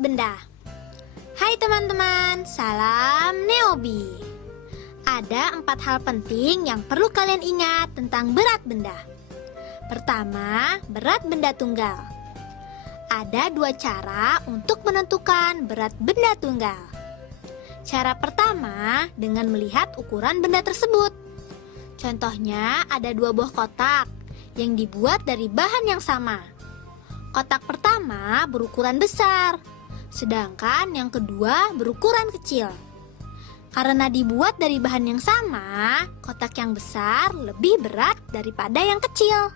benda. Hai teman-teman, salam Neobi. Ada 4 hal penting yang perlu kalian ingat tentang berat benda. Pertama, berat benda tunggal. Ada 2 cara untuk menentukan berat benda tunggal. Cara pertama dengan melihat ukuran benda tersebut. Contohnya ada 2 buah kotak yang dibuat dari bahan yang sama. Kotak pertama berukuran besar, sedangkan yang kedua berukuran kecil. Karena dibuat dari bahan yang sama, kotak yang besar lebih berat daripada yang kecil.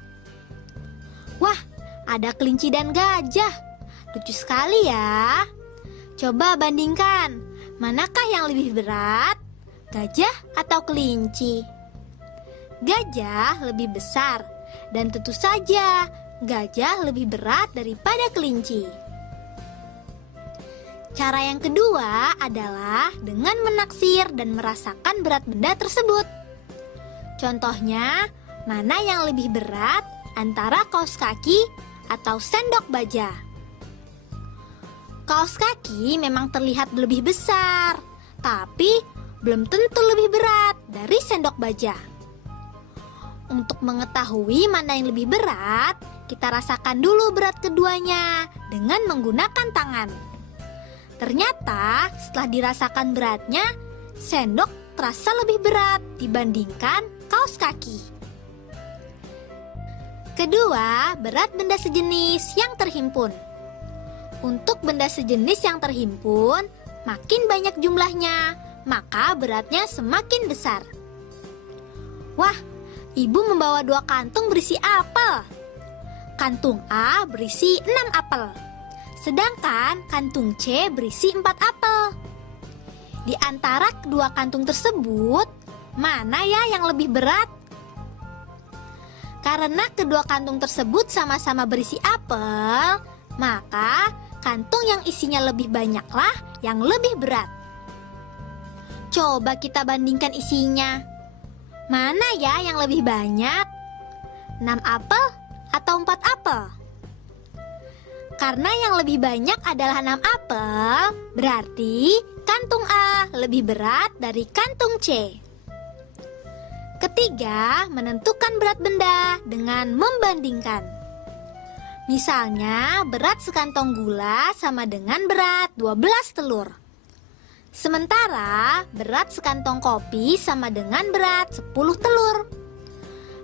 Wah, ada kelinci dan gajah. Lucu sekali ya. Coba bandingkan, manakah yang lebih berat? Gajah atau kelinci? Gajah lebih besar, dan tentu saja gajah lebih berat daripada kelinci. Cara yang kedua adalah dengan menaksir dan merasakan berat benda tersebut. Contohnya, mana yang lebih berat antara kaos kaki atau sendok baja? Kaos kaki memang terlihat lebih besar, tapi belum tentu lebih berat dari sendok baja. Untuk mengetahui mana yang lebih berat, kita rasakan dulu berat keduanya dengan menggunakan tangan. Ternyata setelah dirasakan beratnya, sendok terasa lebih berat dibandingkan kaos kaki. Kedua, berat benda sejenis yang terhimpun. Untuk benda sejenis yang terhimpun, makin banyak jumlahnya, maka beratnya semakin besar. Wah, ibu membawa 2 kantung berisi apel. Kantung A berisi 6 apel, sedangkan kantung C berisi 4 apel. Di antara kedua kantung tersebut, mana ya yang lebih berat? Karena kedua kantung tersebut sama-sama berisi apel, maka kantung yang isinya lebih banyaklah yang lebih berat. Coba kita bandingkan isinya. Mana ya yang lebih banyak? 6 apel atau 4 apel? Karena yang lebih banyak adalah 6 apel, berarti kantung A lebih berat dari kantung C. Ketiga, menentukan berat benda dengan membandingkan. Misalnya, berat sekantong gula sama dengan berat 12 telur. Sementara, berat sekantong kopi sama dengan berat 10 telur.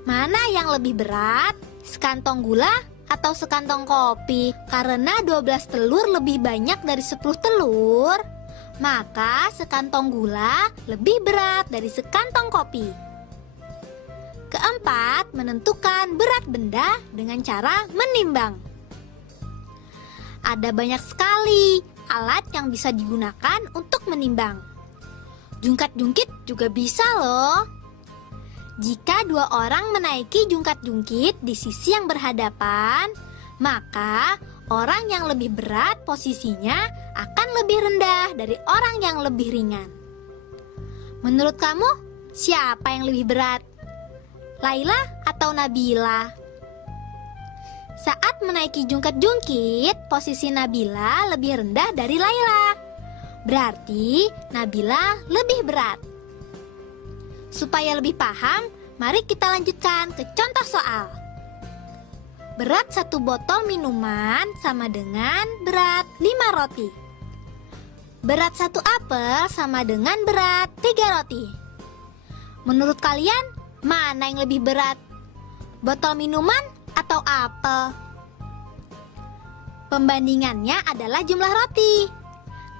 Mana yang lebih berat? Sekantong gula atau sekantong kopi? Karena 12 telur lebih banyak dari 10 telur, maka sekantong gula lebih berat dari sekantong kopi. Keempat, menentukan berat benda dengan cara menimbang. Ada banyak sekali alat yang bisa digunakan untuk menimbang. Jungkat-jungkit juga bisa loh. Jika 2 orang menaiki jungkat-jungkit di sisi yang berhadapan, maka orang yang lebih berat posisinya akan lebih rendah dari orang yang lebih ringan. Menurut kamu, siapa yang lebih berat? Laila atau Nabila? Saat menaiki jungkat-jungkit, posisi Nabila lebih rendah dari Laila. Berarti Nabila lebih berat. Supaya lebih paham, mari kita lanjutkan ke contoh soal. Berat 1 botol minuman sama dengan berat 5 roti. Berat 1 apel sama dengan berat 3 roti. Menurut kalian, mana yang lebih berat? Botol minuman atau apel? Pembandingannya adalah jumlah roti.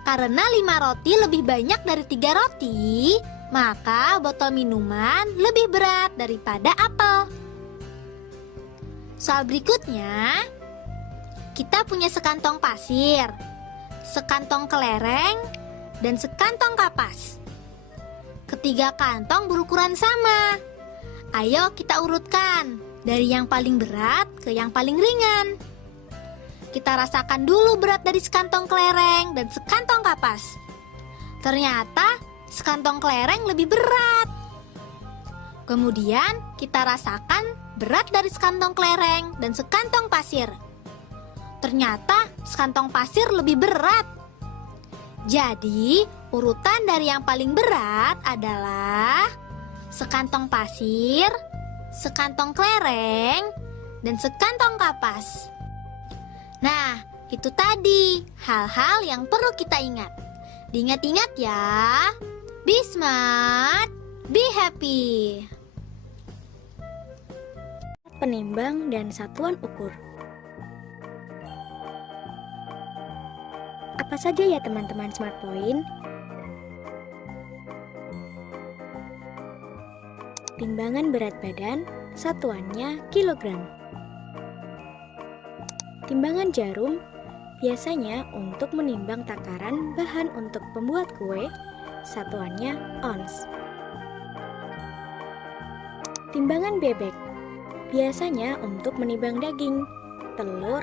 Karena 5 roti lebih banyak dari 3 roti, maka botol minuman lebih berat daripada apel. Soal berikutnya, kita punya sekantong pasir, sekantong kelereng, dan sekantong kapas. Ketiga kantong berukuran sama. Ayo kita urutkan dari yang paling berat ke yang paling ringan. Kita rasakan dulu berat dari sekantong kelereng dan sekantong kapas. Ternyata sekantong kelereng lebih berat. Kemudian kita rasakan berat dari sekantong kelereng dan sekantong pasir. ternyata sekantong pasir lebih berat. Jadi, urutan dari yang paling berat adalah sekantong pasir, sekantong kelereng, dan sekantong kapas. Nah, itu tadi hal-hal yang perlu kita ingat. Diingat-ingat ya. Be smart, be happy. Penimbang dan satuan ukur. Apa saja ya teman-teman Smart Point? Timbangan berat badan, satuannya kilogram. Timbangan jarum biasanya untuk menimbang takaran bahan untuk pembuat kue, satuannya ons. Timbangan bebek biasanya untuk menimbang daging, telur,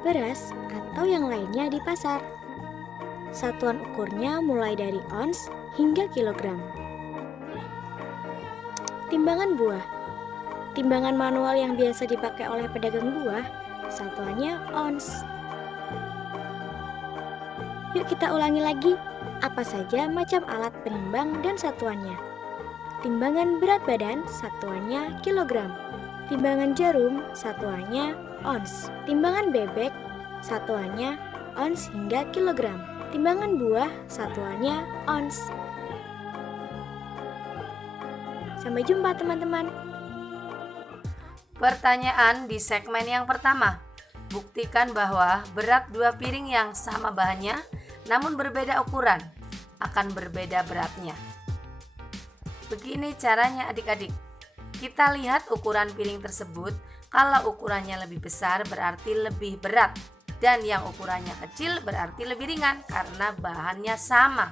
beras, atau yang lainnya di pasar. Satuan ukurnya mulai dari ons hingga kilogram. Timbangan buah. Timbangan manual yang biasa dipakai oleh pedagang buah, satuannya ons. Yuk kita ulangi lagi, apa saja macam alat penimbang dan satuannya. Timbangan berat badan, satuannya kilogram. Timbangan jarum, satuannya ons. Timbangan bebek, satuannya ons hingga kilogram. Timbangan buah, satuannya ons. Sampai jumpa teman-teman. Pertanyaan di segmen yang pertama. Buktikan bahwa berat dua piring yang sama bahannya namun berbeda ukuran akan berbeda beratnya. Begini caranya adik-adik. Kita lihat ukuran piring tersebut. Kalau ukurannya lebih besar berarti lebih berat, dan yang ukurannya kecil berarti lebih ringan karena bahannya sama.